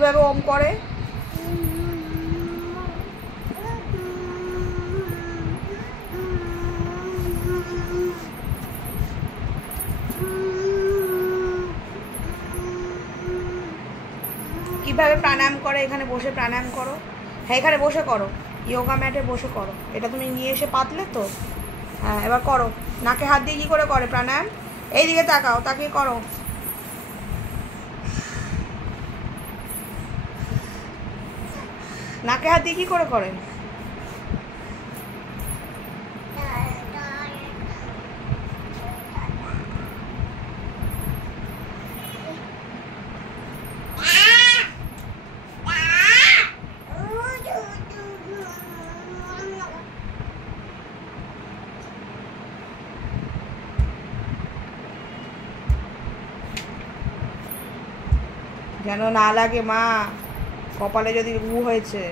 কিভাবে ওম করে? কিভাবে প্রাণায়াম করে? এখানে বসে প্রাণায়াম করো। হ্যাঁ, এখানে বসে করো, যোগা ম্যাটে বসে করো। এটা তুমি নিয়ে এসে পাতলে তো। হ্যাঁ, এবার করো। নাকে হাত দিয়ে কী করে করে প্রাণায়াম? এই দিকে তাকাও, তাকিয়ে করো। নাকে হাত দিয়ে কী করে করে? যেন না লাগে মা, কপালে যদি হয়েছে।